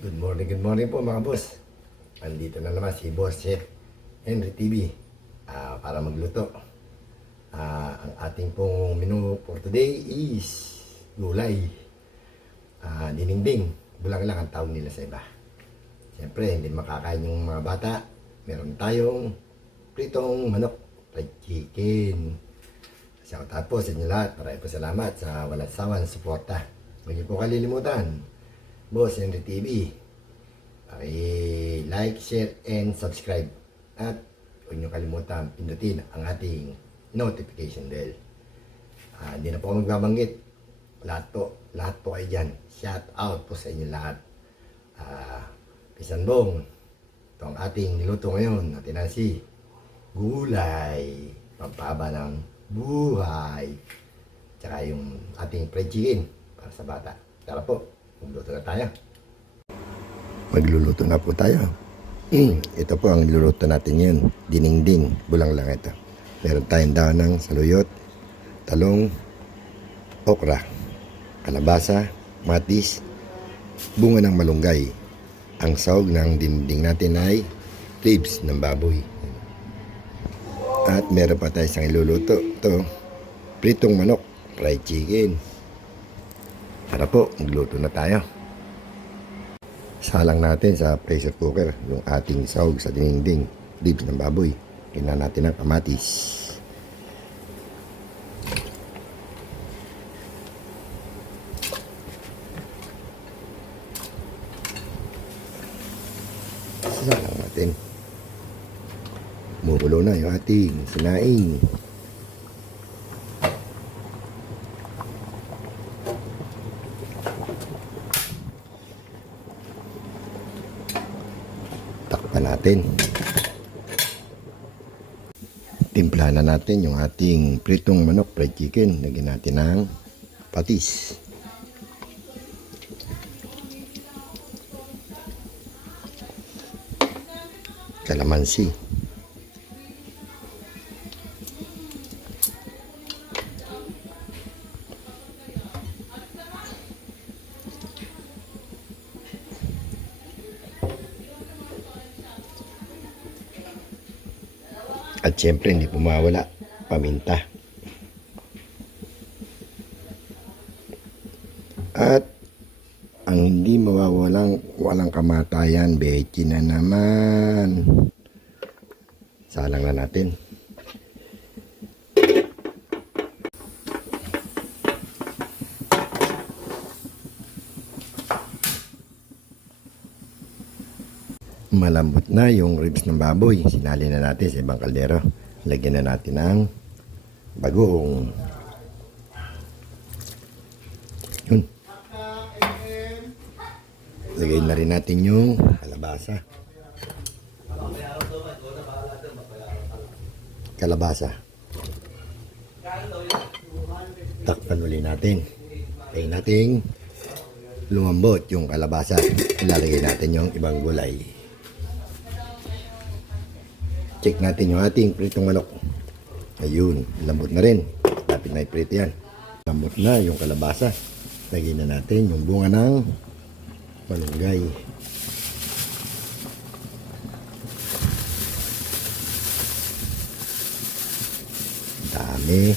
Good morning po mga boss. Andito na naman si Boss Chef Henry TV para magluto. Ang ating pong menu for today is gulay. Dininding, bulang lang ang tawag nila sa iba. Siyempre, hindi makakain yung mga bata. Meron tayong pritong manok, fried chicken. Shout out po sa inyo lahat. Maraming po salamat sa walang sawang suporta. Huwag niyo po kalilimutan, Boss Henry TV, like, share, and subscribe. At huwag niyo kalimutan pindutin ang ating notification bell. Hindi na po ako magbabanggit. Lahat po kayo dyan. Shout out po sa inyo lahat. Pisanbong, ito ang ating niluto ngayon. Natin na si gulay, pampahaba ng buhay. Tsaka yung ating fried chicken para sa bata. Tara po, magluto na tayo. Magluluto na po tayo. Ito po ang niluluto natin ngayon. Dininding, bulang lang ito. Meron tayong dahon ng saluyot, talong, okra, kalabasa, matis, bunga ng malunggay. Ang sahog ng dinding natin ay ribs ng baboy. At meron pa tayo isang iluluto. Ito, pritong manok, fried chicken. Tara po, magluto na tayo. Salang natin sa pressure cooker yung ating sahog sa dinding, ribs ng baboy. Kailangan natin ng kamatis. Salang natin. Bumubulo na yung ating sinaing. Takpan natin. Timplahan na natin yung ating pritong manok, fried chicken. Lagyan natin ng patis. Kalamansi. At syempre hindi po mawala paminta. At ang hindi walang kamatayan, bechin na naman. Salang na natin. Malambot na yung ribs ng baboy. Sinali na natin sa ibang kaldero. Lagyan na natin ng bagong. Yun. Lagyan na rin natin yung kalabasa. Takpan ulit natin. Lagyan natin lumambot yung kalabasa. Ilalagay natin yung ibang gulay. Check natin yung ating pritong manok. Ayun, lambot na rin. Lapit na iprito yan. Lambot na yung kalabasa. Lagyan na natin yung bunga ng malunggay. Dami.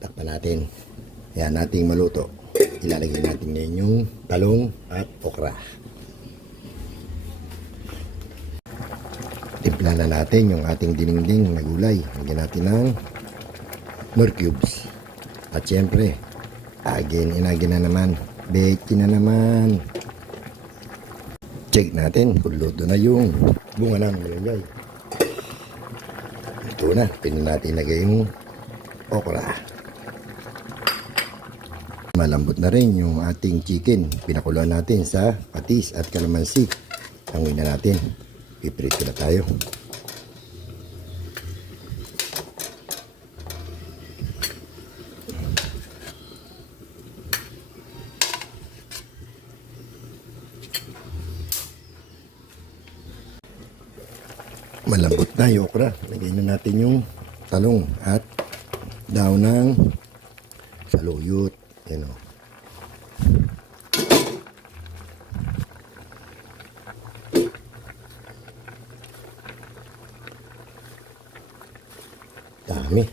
Takpan natin. Yan nating maluto. Ilalagay natin ngayon yung talong at okra. Timpla na natin yung ating dininding na gulay. Lagyan natin ng nor cubes. At syempre, inagin na naman. Bechin na naman. Check natin kung luto na yung bunga ng malunggay. Ito na. Pwede natin ilagay yung okra. Malambot na rin yung ating chicken. Pinakuluan natin sa patis at kalamansi. Tanguin na natin. Piprito na tayo. Malambot na yung okra. Lagyan na natin yung talong at daw ng saluyot. Yan o. Dami.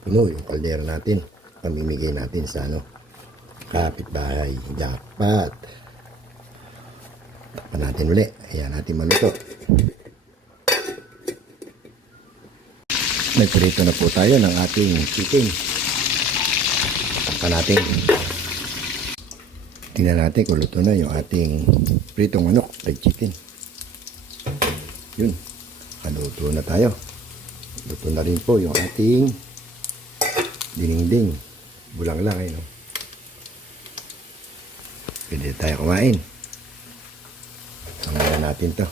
Puno yung kaldero natin. Pamimigay natin sa kapitbahay. Jackpot. Takpan natin uli. Ayan natin maluto. Nagprito na po tayo ng ating chicken. Takpan natin. Tingnan natin kung luto na yung ating pritong manok, fried chicken. Yun. Luto na tayo. Luto na rin po yung ating dinengdeng. Bulang lang no? Pwede tayo kumain. Samahan natin to.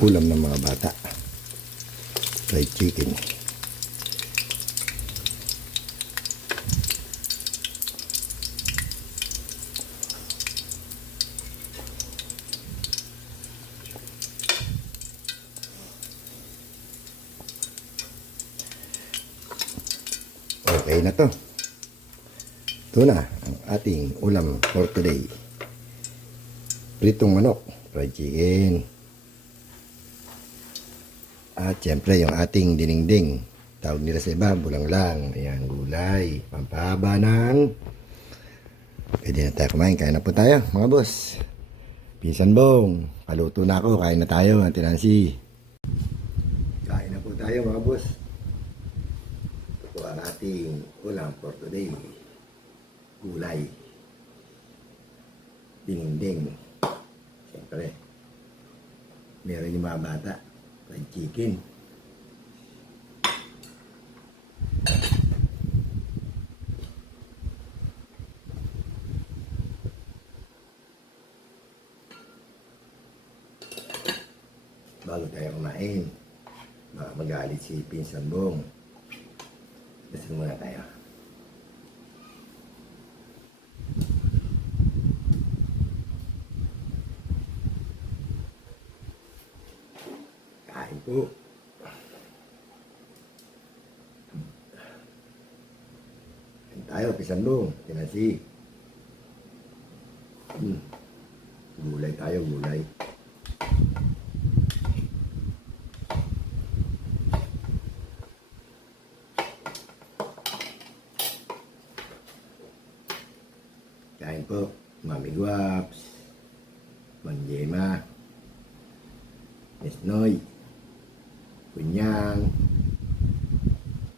Ulam ng mga bata. Fried chicken. Okay na to. Ito na ang ating ulam for today. Pritong manok, fried chicken. At syempre yung ating dinengdeng. Tawag nila sa iba, bulang lang. Ayan, gulay. Pampahaba ng... Pwede na tayo kumain. Kain na po tayo, mga boss. Pinsan Bong, paluto na ako. Kain na tayo, Auntie Nancy. Kain na po tayo, mga boss. Ito po ang ating ulam for today. Gulay. Dinengdeng. Siyempre, meron yung mga bata. Fried chicken. Bago tayo kumain, baka magalit si Pinsan Bong. Dasal muna tayo. Kain po. Kain tayo, Pinsan Bong. Tinasi. Gulay tayo, gulay. Kain po, Mami Guaps, Mang Jema, Miss Noy, Kunyang,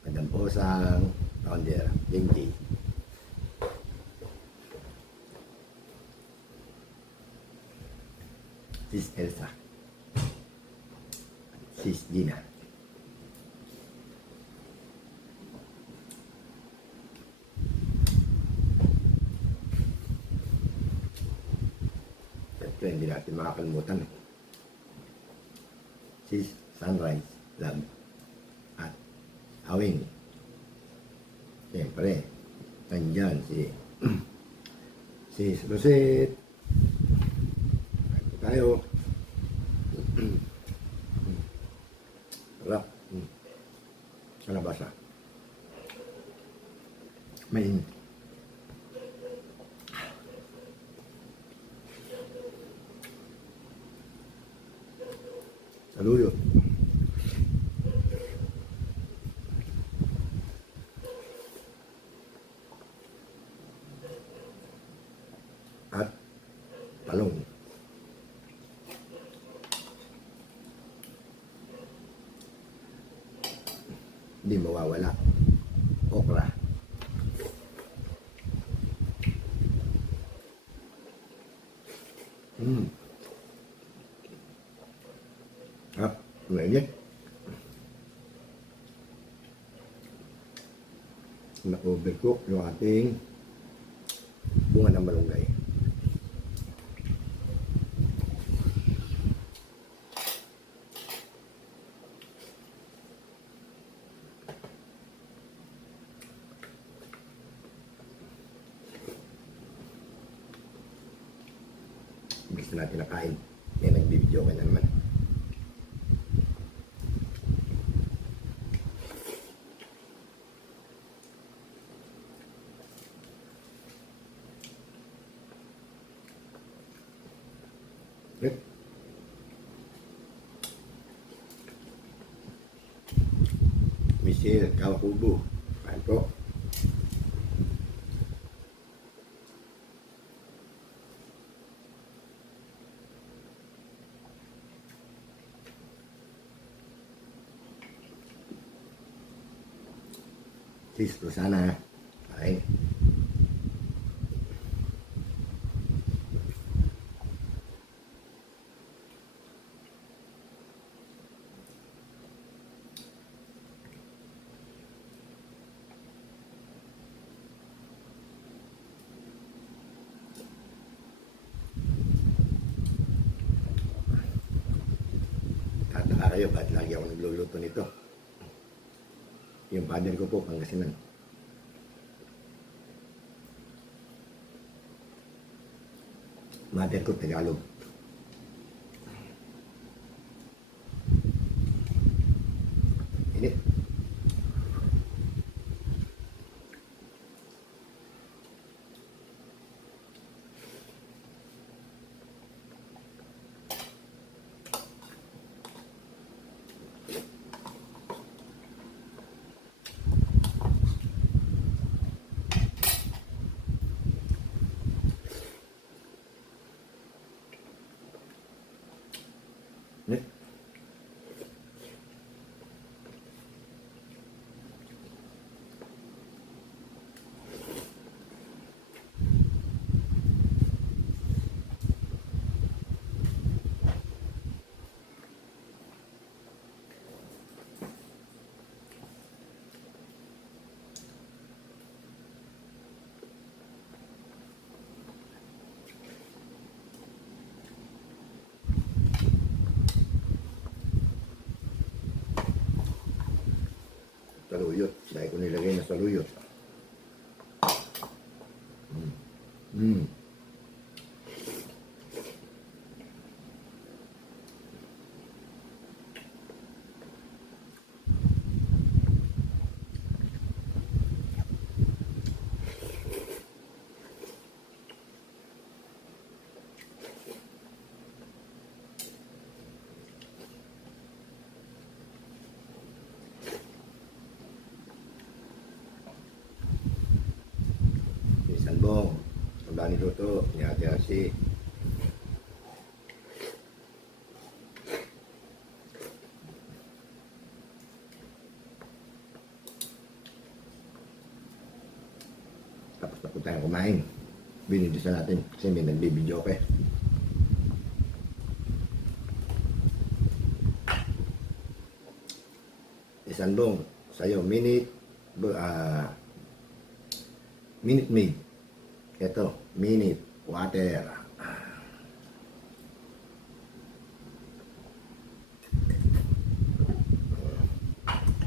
Madam Posang, Founder, Jengji. Sis Elsa, Sis Gina. Siyempre, hindi natin makakalimutan. Sis Sunrise Love at Awing. Siyempre, nandyan si Sis Rosette. Tayo. Sarap. Kalabasa. Mainit. Saluyot. At talong. Hindi mawawala. Okra. Mainit. Na-overcook yung ating bunga ng malunggay. Gusto natin nakain. May nagbibideo ka na naman. Eh. Michelle Kawakubo. Kain po. Sis, sana. Kain. Tataka kayo, ba't lagi ako nagluluto nito? Yung father ko po, Pangasinan. Mother ko, Tagalog. Init. Init. Saluyot. Dahil ko nilagay na saluyot. Mm. Sanbong. Tanda niluto. Ni Ate Arsi. Tapos na po tayong kumain. Binidisa natin kasi may nagbibideo ka eh. Sanbong. Sa'yo, Minute Maid. Ito, Minute Water.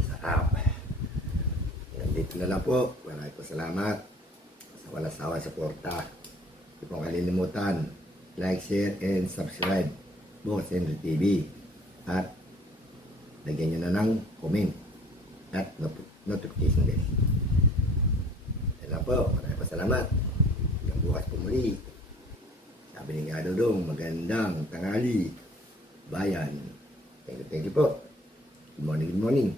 Sarap. Nandito na lang po. Maraming po salamat sa walang sawang suporta. Hindi po kalilimutan. Like, share, and subscribe. Boss Henry TV. At lagyan nyo na ng comment at notification bell. Yan lang po. Maraming po salamat. Hanggang bukas po muli. Sabi ni Nga Dodong, magandang tanghali, bayan. Thank you po. Good morning, good morning.